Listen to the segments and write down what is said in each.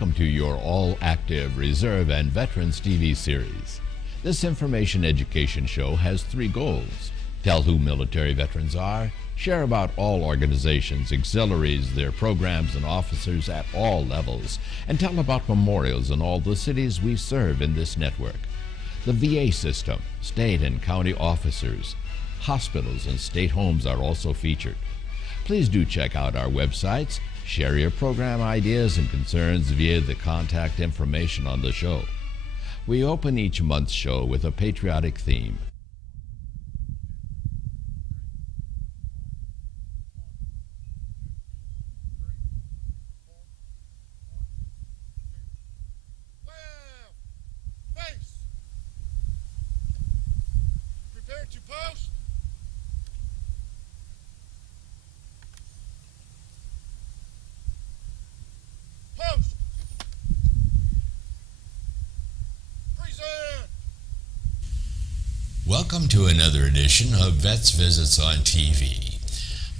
welcome to your all-active Reserve and Veterans TV series. This information education show has three goals: tell who military veterans are, share about all organizations, auxiliaries, their programs and officers at all levels, and tell about memorials in all the cities we serve in this network. The VA system, state and county officers, hospitals and state homes are also featured. Please do check out our websites. Share your program ideas and concerns via the contact information on the show. We open each month's show with a patriotic theme. Prepare to post. Post. Present. Welcome to another edition of Vets Visits on TV.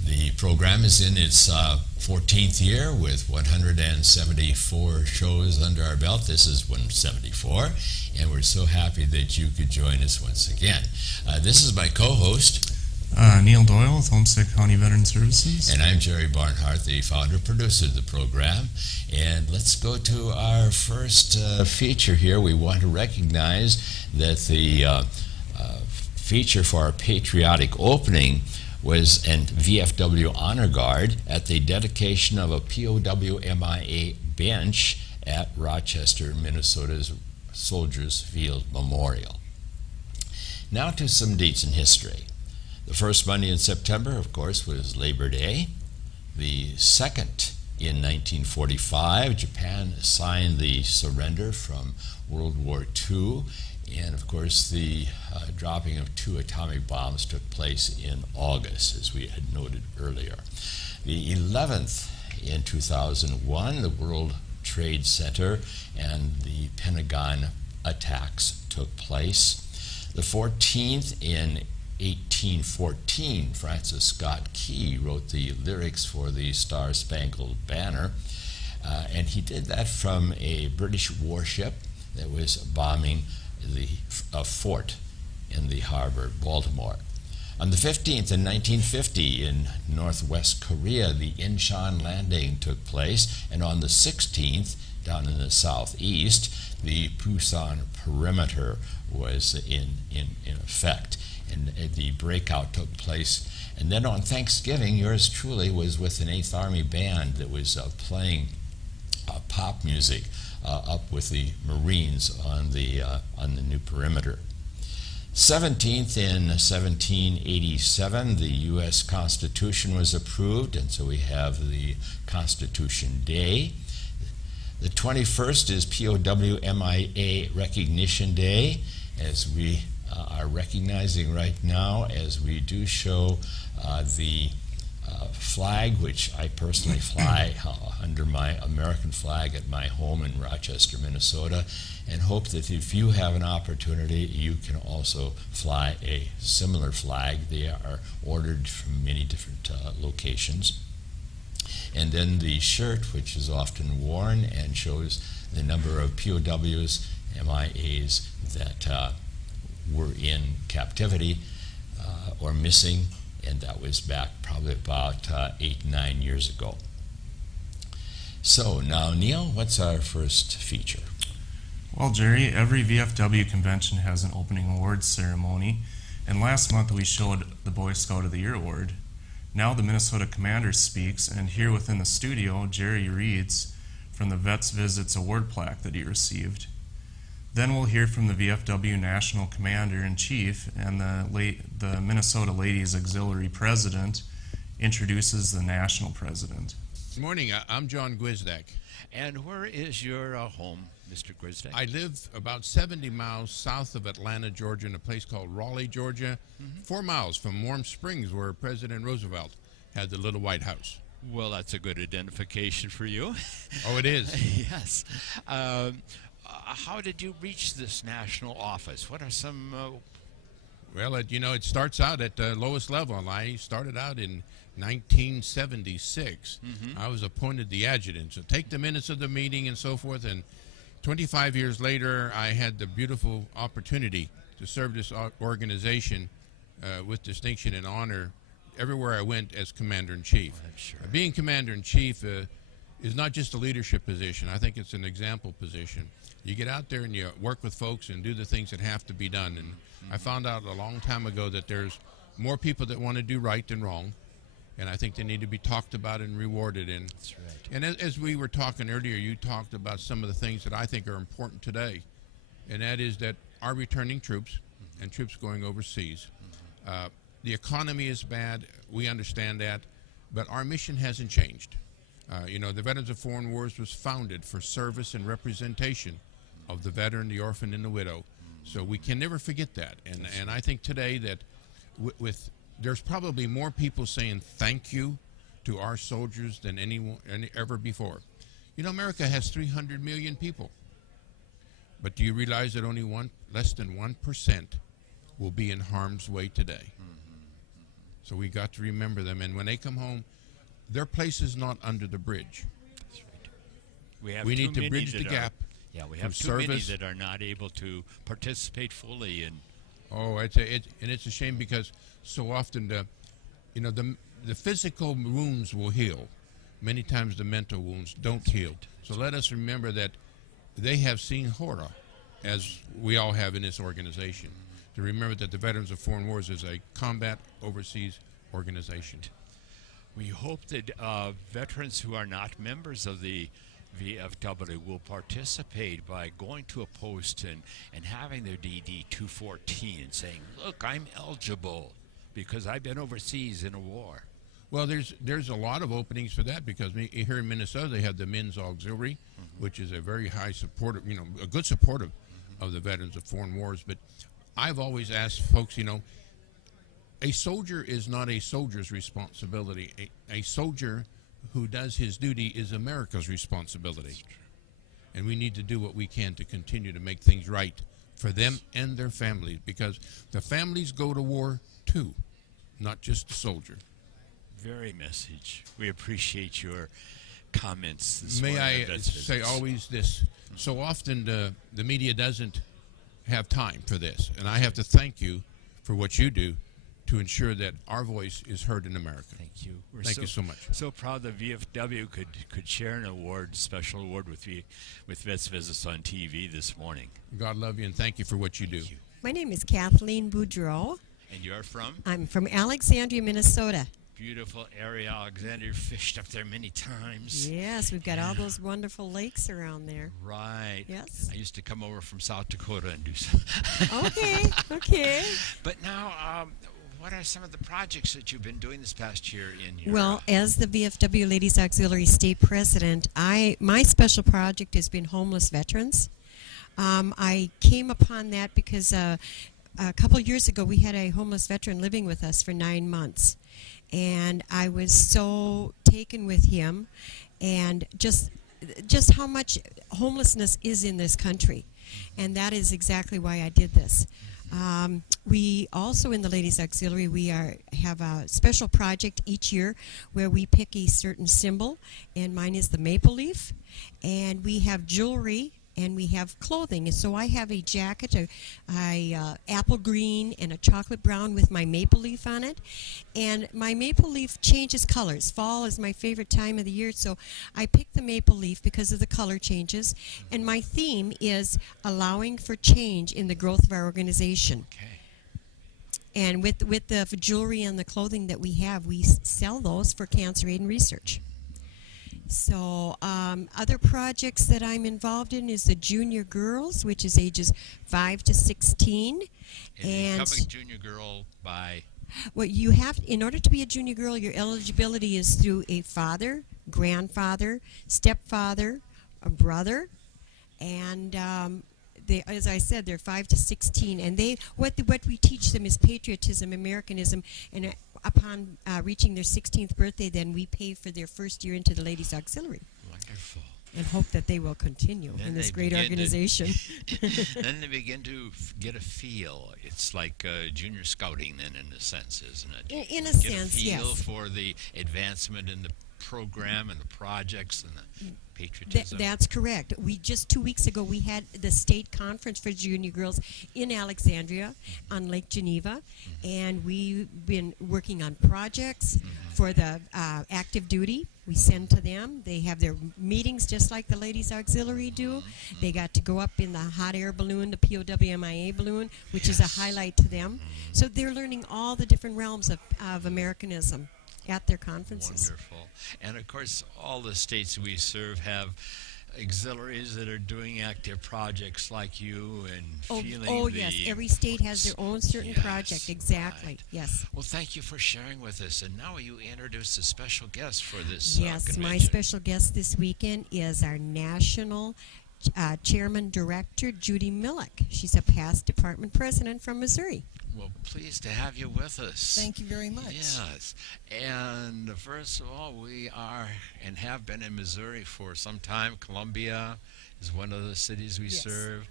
The program is in its 14th year with 174 shows under our belt. This is 174, and we're so happy that you could join us once again. This is my co-host, Neil Doyle with Olmsted County Veteran Services. and I'm Jerry Barnhart, the founder-producer of the program. And let's go to our first feature here. We want to recognize that the feature for our patriotic opening was an VFW Honor Guard at the dedication of a POW MIA bench at Rochester, Minnesota's Soldiers Field Memorial. Now to some dates in history. The first Monday in September, of course, was Labor Day. The second, in 1945, Japan signed the surrender from World War II. And of course, the dropping of 2 atomic bombs took place in August, as we had noted earlier. The 11th, in 2001, the World Trade Center and the Pentagon attacks took place. The 14th, in 1814, Francis Scott Key wrote the lyrics for the Star-Spangled Banner, and he did that from a British warship that was bombing a fort in the harbor, Baltimore. On the 15th, in 1950, in northwest Korea, the Incheon landing took place, and on the 16th, down in the southeast, the Pusan perimeter was in effect, and the breakout took place. And then on Thanksgiving, yours truly was with an 8th Army band that was playing pop music up with the Marines on the new perimeter. 17th, in 1787, the U.S. Constitution was approved, and so we have the Constitution Day. The 21st is POW MIA Recognition Day, as we are recognizing right now, as we do show the flag, which I personally fly under my American flag at my home in Rochester, Minnesota, and hope that if you have an opportunity, you can also fly a similar flag. They are ordered from many different locations. And then the shirt, which is often worn and shows the number of POWs, MIAs that were in captivity or missing, and that was back probably about 8-9 years ago. So now, Neil, what's our first feature? Well, Jerry, every VFW convention has an opening awards ceremony, and last month we showed the Boy Scout of the Year award. Now the Minnesota Commander speaks, and here within the studio, Jerry reads from the Vets Visits award plaque that he received. Then we'll hear from the VFW National Commander-in-Chief, and the Minnesota Ladies Auxiliary President introduces the National President. Good morning. I'm John Gwizdak. And where is your home, Mr. Gwizdak? I live about 70 miles south of Atlanta, Georgia, in a place called Raleigh, Georgia, 4 miles from Warm Springs, where President Roosevelt had the little White House. Well, that's a good identification for you. Oh, it is? Yes. How did you reach this national office? What are some Well, it starts out at the lowest level. I started out in 1976. I was appointed the adjutant. So take the minutes of the meeting and so forth. And 25 years later, I had the beautiful opportunity to serve this organization with distinction and honor everywhere I went as Commander-in-Chief. Sure. Being Commander-in-Chief is not just a leadership position. I think it's an example position. You get out there and you work with folks and do the things that have to be done. And I found out a long time ago that there's more people that want to do right than wrong. And I think they need to be talked about and rewarded. And, That's right. and as we were talking earlier, you talked about some of the things that I think are important today. And that is that our returning troops and troops going overseas, the economy is bad. We understand that. But our mission hasn't changed. The Veterans of Foreign Wars was founded for service and representation of the veteran, the orphan, and the widow. So we can never forget that. And I think today that there's probably more people saying thank you to our soldiers than ever before. America has 300 million people. But do you realize that only less than 1% will be in harm's way today? So we got to remember them. And when they come home, their place is not under the bridge. That's right. We need to bridge the gap. Yeah, we have too many that are not able to participate fully in. Oh, it's a shame because so often the physical wounds will heal. Many times the mental wounds don't heal. So let us remember that they have seen horror, as we all have in this organization. To remember that the Veterans of Foreign Wars is a combat overseas organization. We hope that veterans who are not members of the VFW will participate by going to a post and having their DD 214 and saying, look, I'm eligible because I've been overseas in a war. Well, there's a lot of openings for that because here in Minnesota they have the Men's Auxiliary, which is a very high supporter, a good supporter of the Veterans of Foreign Wars. But I've always asked folks, a soldier is not a soldier's responsibility. A soldier who does his duty is America's responsibility. And we need to do what we can to continue to make things right for them and their families, because the families go to war too, not just the soldier. Very message. We appreciate your comments this May morning. I say always this, so often the media doesn't have time for this, and I have to thank you for what you do to ensure that our voice is heard in America. Thank you. Thank you so much. So proud that VFW could share an award, special award with Vets Visits on TV this morning. God love you, and thank you for what you do. Thank you. My name is Kathleen Boudreau. And you're from? I'm from Alexandria, Minnesota. Beautiful area. Alexander fished up there many times. Yes, we've got all those wonderful lakes around there. Right. Yes. I used to come over from South Dakota and do some. Okay. But now, what are some of the projects that you've been doing this past year in your... Well, as the VFW Ladies Auxiliary State President, my special project has been homeless veterans. I came upon that because a couple of years ago we had a homeless veteran living with us for 9 months. And I was so taken with him and just how much homelessness is in this country. And that is exactly why I did this. We also, in the Ladies Auxiliary, we have a special project each year where we pick a certain symbol, and mine is the maple leaf, and we have jewelry, and we have clothing. And so I have a jacket, a apple green and a chocolate brown with my maple leaf on it. And my maple leaf changes colors. Fall is my favorite time of the year, so I picked the maple leaf because of the color changes. And my theme is allowing for change in the growth of our organization. Okay. And with the jewelry and the clothing that we have, we sell those for cancer aid and research. So other projects that I'm involved in is the Junior Girls, which is ages 5 to 16. And becoming a junior girl by... Well, you have, in order to be a junior girl, your eligibility is through a father, grandfather, stepfather, a brother, and they, as I said, they're 5 to 16. And what we teach them is patriotism, Americanism, and upon reaching their 16th birthday, then we pay for their first year into the Ladies Auxiliary. Wonderful. and hope that they will continue in this great organization. Then they begin to get a feel. It's like junior scouting then, in a sense, isn't it? In a Get sense, a feel yes. for the advancement in the program and the projects and the patriotism. That's correct. We just 2 weeks ago we had the state conference for junior girls in Alexandria on Lake Geneva, and we've been working on projects for the active duty. We send to them. They have their meetings just like the Ladies Auxiliary do. They got to go up in the hot air balloon, the POWMIA balloon, which is a highlight to them. So they're learning all the different realms of Americanism at their conferences. Wonderful. And of course, all the states we serve have auxiliaries that are doing active projects like you and feeling yes, every state has their own certain project. Exactly. Right. Yes. Well, thank you for sharing with us. And now you introduce a special guest for this Yes, convention. my special guest this weekend is our national chairman director, Judy Millick. She's a past department president from Missouri. Well, pleased to have you with us. Thank you very much. Yes. And first of all, we are and have been in Missouri for some time. Columbia is one of the cities we serve,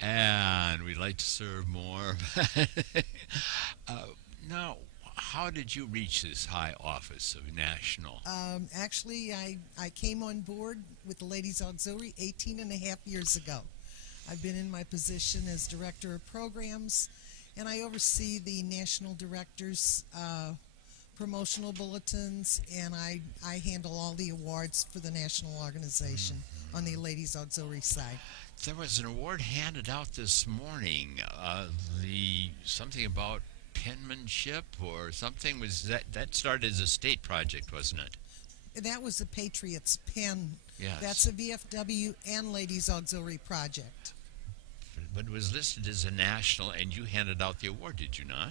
and we'd like to serve more. Now, how did you reach this high office of national? Actually, I came on board with the Ladies Auxiliary 18 and a half years ago. I've been in my position as director of programs, and I oversee the national directors' promotional bulletins, and I handle all the awards for the national organization on the Ladies Auxiliary side. There was an award handed out this morning, something about penmanship or something. Was that started as a state project, wasn't it? That was the Patriots pen. Yes. That's a VFW and Ladies Auxiliary project. But it was listed as a national, and you handed out the award, did you not?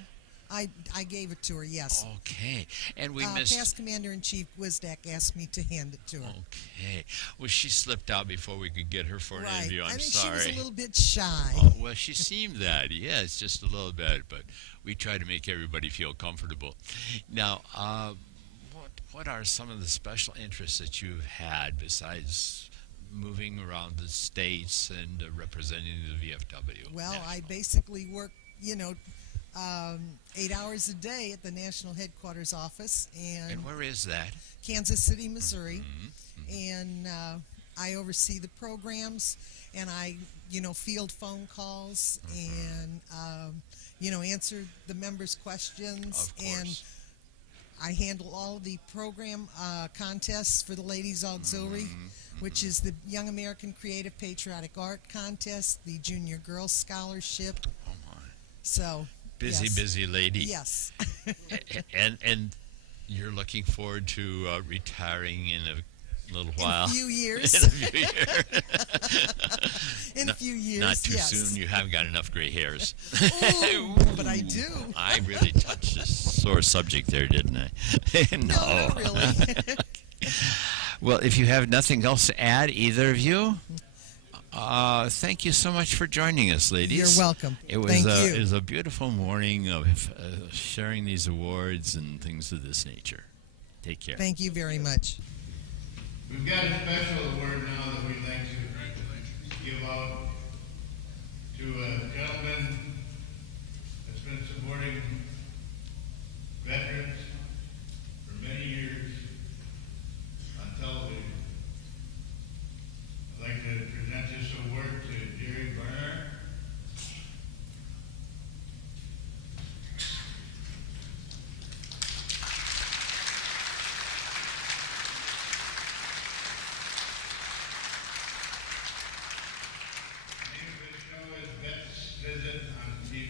I gave it to her, yes. Okay. And we missed... Past Commander-in-Chief Wisdak asked me to hand it to her. Okay. Well, she slipped out before we could get her for an interview. I'm I think sorry. she was a little bit shy. Oh, well, she seemed that. Yes, just a little bit. But we try to make everybody feel comfortable. Now, what are some of the special interests that you've had besides moving around the states and representing the VFW? Well, national? I basically work, 8 hours a day at the national headquarters office. And where is that? Kansas City, Missouri. And I oversee the programs, and I, field phone calls and, answer the members' questions. Of course. And I handle all of the program contests for the Ladies Auxiliary, which is the Young American Creative Patriotic Art Contest, the Junior Girls Scholarship. Oh, my. So, busy lady. Yes. and you're looking forward to retiring in a little while. In a few years. In a few years. In a few years, Not too yes. soon. You haven't got enough gray hairs. Ooh, but I do. I really touched a sore subject there, didn't I? No, not really. Well, if you have nothing else to add, either of you, thank you so much for joining us, ladies. You're welcome. It was a beautiful morning of sharing these awards and things of this nature. Take care. Thank you very much. We've got a special award now that we'd like to give out to a gentleman that's been supporting veterans for many years on television. I'd like to present this award to Jerry Barnard. Visit on TV.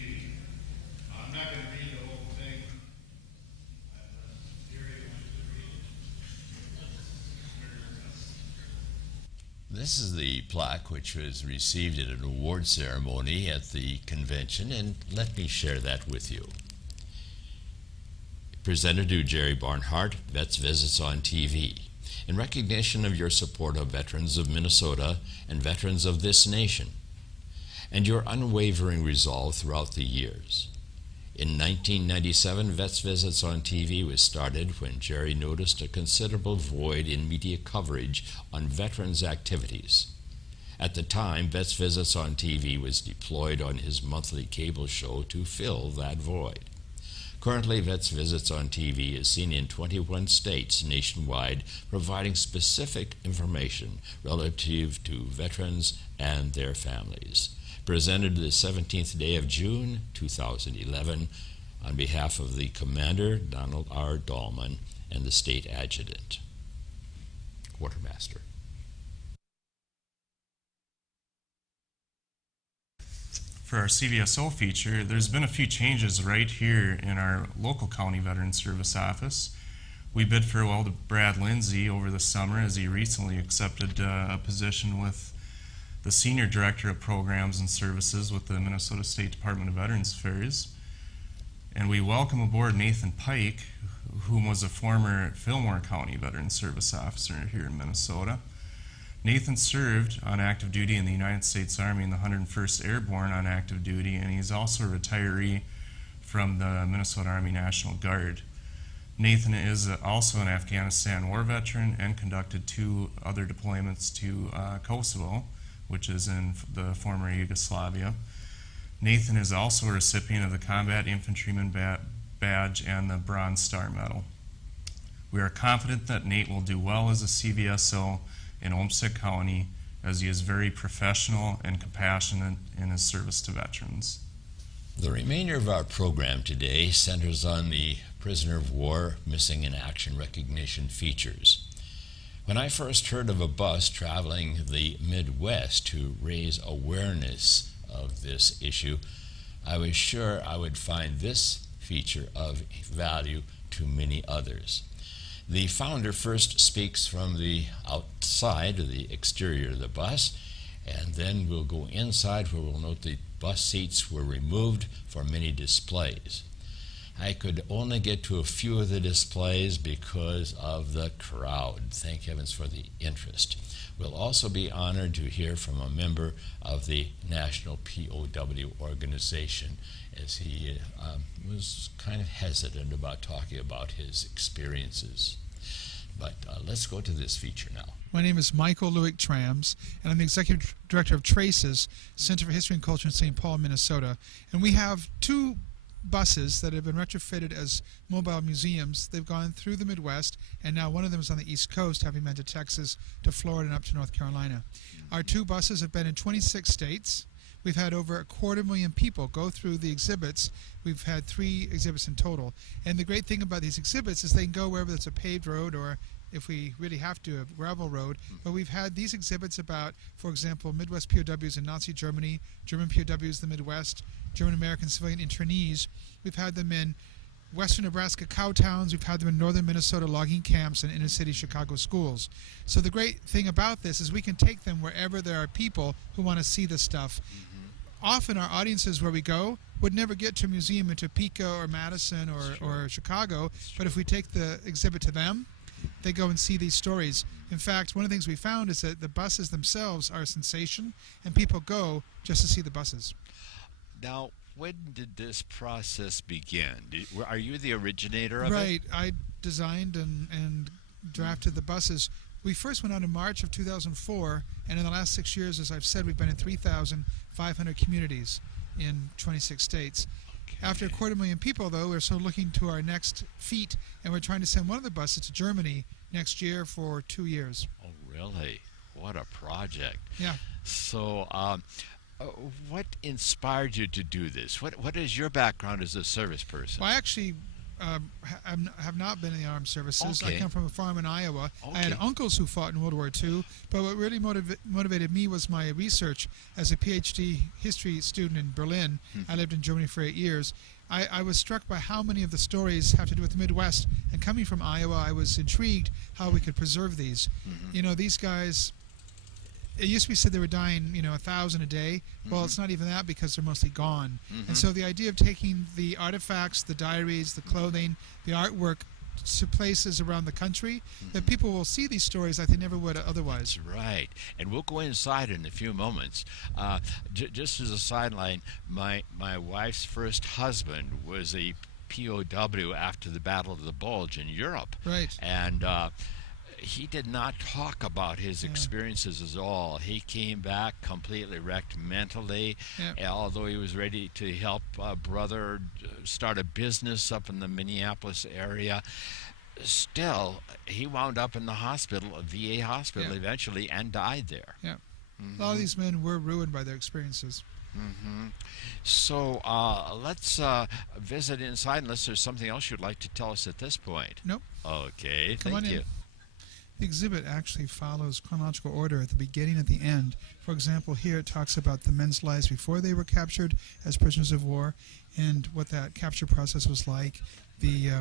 I'm not going to read the whole thing. Jerry wants to read it. This is the plaque which was received at an award ceremony at the convention, and let me share that with you. Presented to Jerry Barnhart, Vets Visits on TV, in recognition of your support of veterans of Minnesota and veterans of this nation, and your unwavering resolve throughout the years. In 1997, Vets Visits on TV was started when Jerry noticed a considerable void in media coverage on veterans' activities. At the time, Vets Visits on TV was deployed on his monthly cable show to fill that void. Currently, Vets Visits on TV is seen in 21 states nationwide, providing specific information relative to veterans and their families. Presented the 17th day of June 2011 on behalf of the Commander, Donald R. Dahlman, and the State Adjutant. Quartermaster. For our CVSO feature, there's been a few changes right here in our local county veteran service office. We bid farewell to Brad Lindsey over the summer as he recently accepted a position with the Senior Director of Programs and Services with the Minnesota State Department of Veterans Affairs. And we welcome aboard Nathan Pike, whom was a former Fillmore County Veteran Service Officer here in Minnesota. Nathan served on active duty in the United States Army in the 101st Airborne on active duty, and he's also a retiree from the Minnesota Army National Guard. Nathan is also an Afghanistan war veteran and conducted 2 other deployments to Kosovo, which is in the former Yugoslavia. Nathan is also a recipient of the Combat Infantryman Badge and the Bronze Star Medal. We are confident that Nate will do well as a CVSO in Olmsted County, as he is very professional and compassionate in his service to veterans. The remainder of our program today centers on the prisoner of war missing in action recognition features. When I first heard of a bus traveling the Midwest to raise awareness of this issue, I was sure I would find this feature of value to many others. The founder first speaks from the outside, or the exterior of the bus, and then we'll go inside where we'll note the bus seats were removed for many displays. I could only get to a few of the displays because of the crowd. Thank heavens for the interest. We'll also be honored to hear from a member of the National POW Organization, as he was kind of hesitant about talking about his experiences. But let's go to this feature now. My name is Michael Lewick Trams, and I'm the Executive Director of Traces, Center for History and Culture in St. Paul, Minnesota. And we have 2 buses that have been retrofitted as mobile museums. They've gone through the Midwest, and now one of them is on the East Coast, having been to Texas, to Florida, and up to North Carolina. Our 2 buses have been in 26 states. We've had over 250,000 people go through the exhibits. We've had 3 exhibits in total. And the great thing about these exhibits is they can go wherever it's a paved road, or if we really have to, a gravel road. But we've had these exhibits about, for example, Midwest POWs in Nazi Germany, German POWs in the Midwest, German American civilian internees. We've had them in western Nebraska cow towns. We've had them in northern Minnesota logging camps and inner city Chicago schools. So the great thing about this is we can take them wherever there are people who want to see this stuff. Often our audiences where we go would never get to a museum in Topeka or Madison or Chicago, but if we take the exhibit to them, they go and see these stories. In fact, one of the things we found is that the buses themselves are a sensation, and people go just to see the buses. Now, when did this process begin? Are you the originator of it? Right. I designed and drafted the buses. We first went out in March of 2004, and in the last 6 years, as I've said, we've been in 3,500 communities in 26 states. After 250,000 people, though, we're sort of looking to our next feat, and we're trying to send one of the buses to Germany next year for 2 years. Oh, really? What a project. Yeah. So, what inspired you to do this? What is your background as a service person? Well, I actually have not been in the armed services. Okay. I come from a farm in Iowa. Okay. I had uncles who fought in World War II, but what really motivated me was my research. As a PhD history student in Berlin, I lived in Germany for 8 years. I was struck by how many of the stories have to do with the Midwest, and coming from Iowa, I was intrigued how we could preserve these. You know, these guys, it used to be said they were dying, 1,000 a day. Well, it's not even that because they're mostly gone. And so the idea of taking the artifacts, the diaries, the clothing, the artwork to places around the country, that people will see these stories like they never would otherwise. That's right. And we'll go inside in a few moments. Just as a sideline, my wife's first husband was a POW after the Battle of the Bulge in Europe. Right. And he did not talk about his experiences at all. He came back completely wrecked mentally, although he was ready to help a brother start a business up in the Minneapolis area. Still, he wound up in the hospital, a VA hospital eventually, and died there. Yeah. A lot of these men were ruined by their experiences. So let's visit inside, unless there's something else you'd like to tell us at this point. Nope. Okay, Come on thank you. in. The exhibit actually follows chronological order at the beginning and the end. For example, here it talks about the men's lives before they were captured as prisoners of war and what that capture process was like, the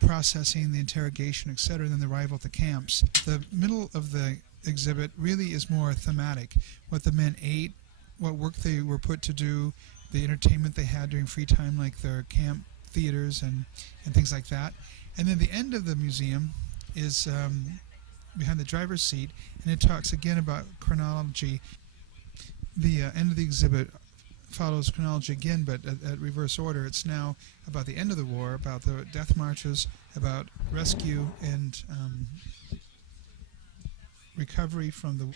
processing, the interrogation, etc., and then the arrival at the camps. The middle of the exhibit really is more thematic. What the men ate, what work they were put to do, the entertainment they had during free time, like their camp theaters and things like that. And then the end of the museum is behind the driver's seat, and it talks again about chronology. The end of the exhibit follows chronology again, but at reverse order. It's now about the end of the war, about the death marches, about rescue and recovery from the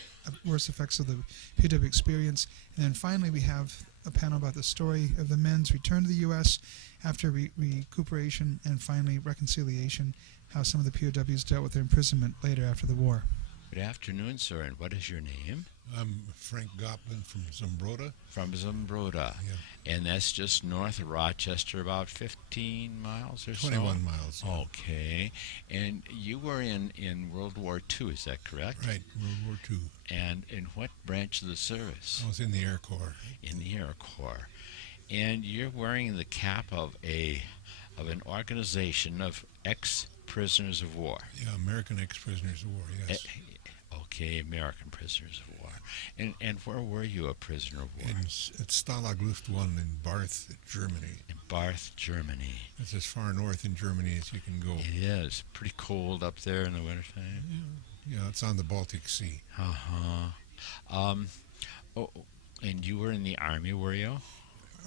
worst effects of the POW experience. And then finally we have a panel about the story of the men's return to the U.S. after recuperation, and finally reconciliation, how some of the POWs dealt with their imprisonment later after the war. Good afternoon, sir, and what is your name? I'm Frank Goplin from Zumbrota. From Zumbrota. Yeah. And that's just north of Rochester, about 15 miles or 21 miles. Yeah. Okay. And you were in World War II, is that correct? Right, World War II. And in what branch of the service? I was in the Air Corps. In the Air Corps. And you're wearing the cap of an organization of ex-prisoners of war. Yeah, American ex-prisoners of war, yes. Okay, American prisoners of war. And where were you a prisoner of war? At Stalag Luft 1 in Barth, Germany. In Barth, Germany. It's as far north in Germany as you can go. It is. Pretty cold up there in the wintertime. Yeah, it's on the Baltic Sea. And you were in the Army, were you?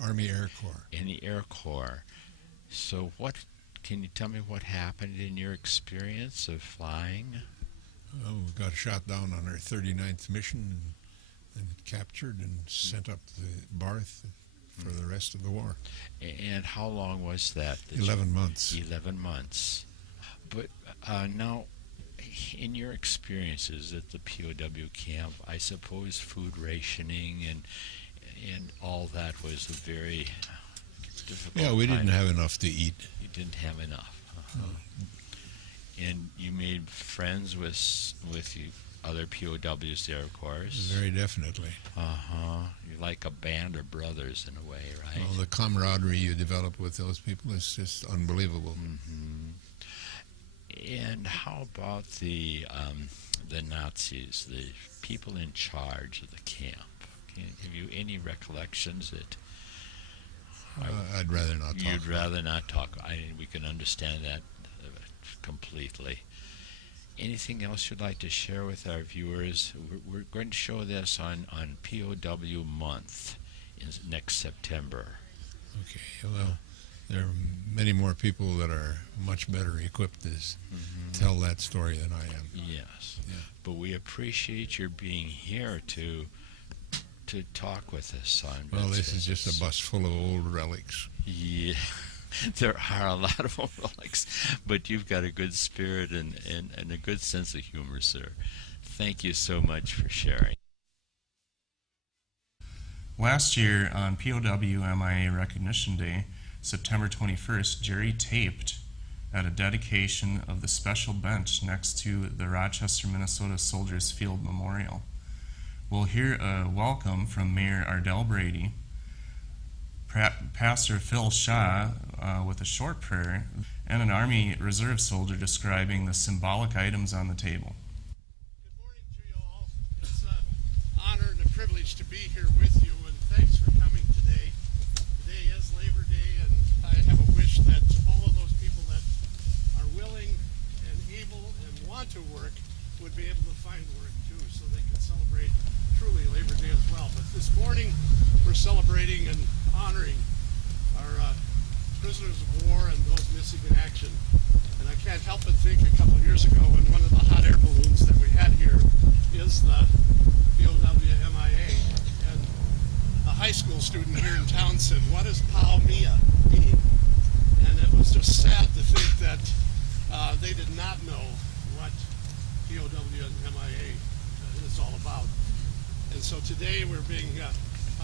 Army Air Corps. In the Air Corps. So can you tell me what happened in your experience of flying? Oh, we got shot down on our 39th mission and captured and sent up to Barth for the rest of the war. And how long was that? 11 months. 11 months. But now, in your experiences at the POW camp, I suppose food rationing and all that was a very difficult. Yeah, we didn't have enough to eat. You didn't have enough. And you made friends with you other POWs there, of course. Very definitely. You're like a band of brothers in a way, right? Well, the camaraderie you develop with those people is just unbelievable. And how about the Nazis, the people in charge of the camp? Have you any recollections that? I'd rather not talk. You'd rather not talk. We can understand that completely. Anything else you'd like to share with our viewers? We're going to show this on POW month next September. Okay, well, there are many more people that are much better equipped to tell that story than I am. Yes, but we appreciate your being here to talk with us on. Well, this is just a bus full of old relics. Yeah. There are a lot of old relics, but you've got a good spirit and a good sense of humor, sir. Thank you so much for sharing. Last year on POW MIA Recognition Day, September 21st, Jerry taped at a dedication of the special bench next to the Rochester, Minnesota Soldiers Field Memorial. We'll hear a welcome from Mayor Ardell Brady, Pastor Phil Shaw with a short prayer, and an Army Reserve soldier describing the symbolic items on the table. Good morning to you all. It's an honor and a privilege to be here with you, and thanks for coming today. Today is Labor Day, and I have a wish that all of those people that are willing we're celebrating and honoring our prisoners of war and those missing in action. And I can't help but think a couple of years ago when one of the hot air balloons that we had here is the POW MIA. And a high school student here in town said, "What does POW MIA mean?" And it was just sad to think that they did not know what POW and MIA is all about. And so today we're being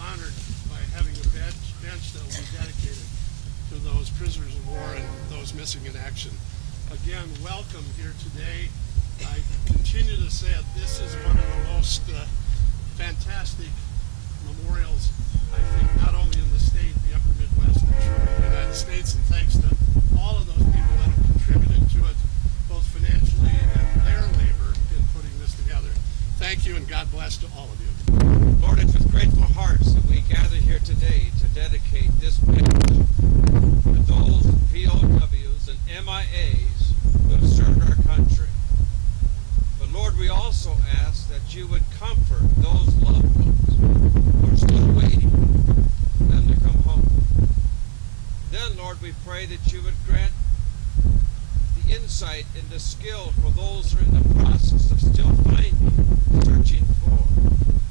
honored by having a bench that will be dedicated to those prisoners of war and those missing in action. Again, welcome here today. I continue to say that this is one of the most fantastic memorials, I think, not only in the state, the upper Midwest, and sure in the United States, and thanks to all of those people that have contributed to it, both financially and their labor in putting this together. Thank you, and God bless to all of you. Lord, it's with grateful hearts that we gather here today to dedicate this bench to those POWs and MIAs who have served our country. But Lord, we also ask that you would comfort those loved ones who are still waiting for them to come home. Then, Lord, we pray that you would grant the insight and the skill for those who are in the process of still finding, searching for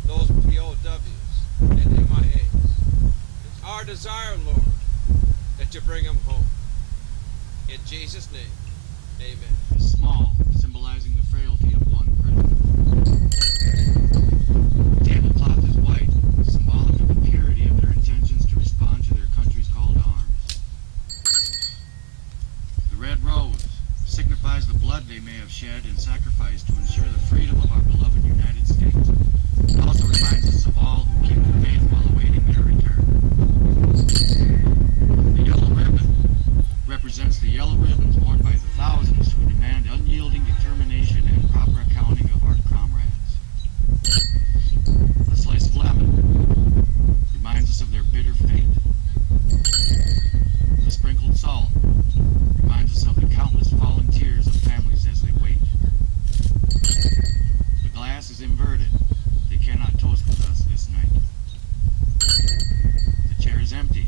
those POWs and MIAs. It's our desire, Lord, that you bring them home. In Jesus' name, amen. Small, symbolizing the frailty of one prisoner. Tablecloth is white, symbolic of the purity of their intentions to respond to their country's call to arms. The red rose signifies the blood they may have shed and sacrificed to ensure the freedom of our beloved United States. It also reminds us of all who keep the faith while awaiting their return. The yellow ribbon represents the yellow ribbons worn by the thousands who demand unyielding determination and proper accounting of our comrades. The slice of lemon reminds us of their bitter fate. The sprinkled salt reminds us of the countless fallen tears of families as they wait. The glass is inverted. They cannot toast with us this night. The chair is empty.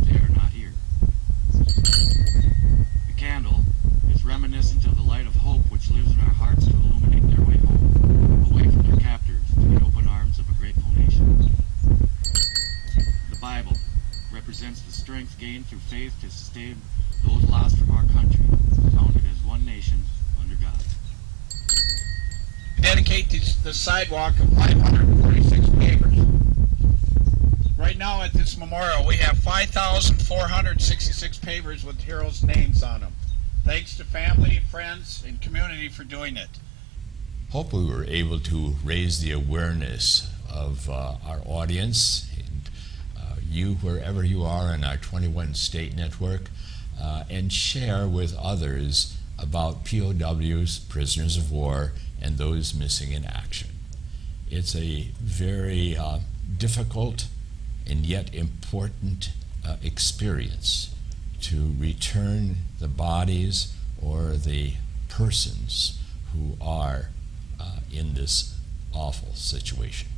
They are not here. The candle is reminiscent of the light of hope which lives in our hearts to illuminate their way home, away from their captors, to the open arms of a grateful nation. The Bible represents the strength gained through faith to sustain those lost from our country, founded as one nation under God. Dedicate the sidewalk of 546 pavers. Right now at this memorial we have 5,466 pavers with heroes' names on them. Thanks to family, friends, and community for doing it. Hope we were able to raise the awareness of our audience and you wherever you are in our 21 state network and share with others about POWs, prisoners of war, and those missing in action. It's a very difficult and yet important experience to return the bodies or the persons who are in this awful situation.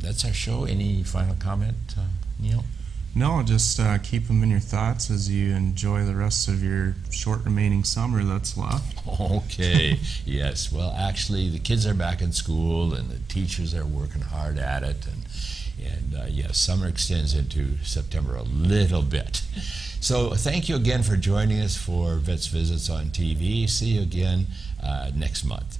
That's our show. Any final comment, Neil? No, just keep them in your thoughts as you enjoy the rest of your short remaining summer that's left. Okay, yes. Well, actually, the kids are back in school and the teachers are working hard at it. And yes, summer extends into September a little bit. So thank you again for joining us for Vets Visits on TV. See you again next month.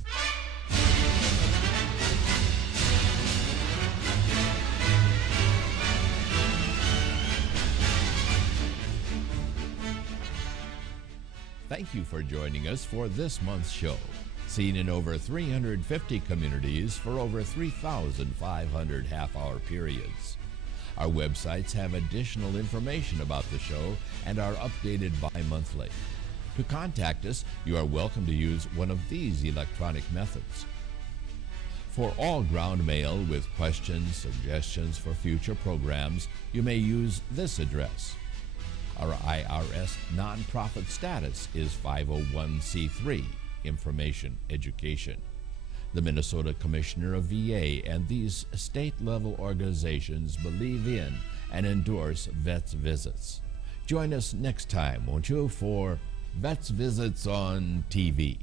Thank you for joining us for this month's show. Seen in over 350 communities for over 3,500 half-hour periods. Our websites have additional information about the show and are updated bi-monthly. To contact us, you are welcome to use one of these electronic methods. For all ground mail with questions, suggestions for future programs, you may use this address. Our IRS nonprofit status is 501c3, Information Education. The Minnesota Commissioner of VA and these state-level organizations believe in and endorse Vets Visits. Join us next time, won't you, for Vets Visits on TV.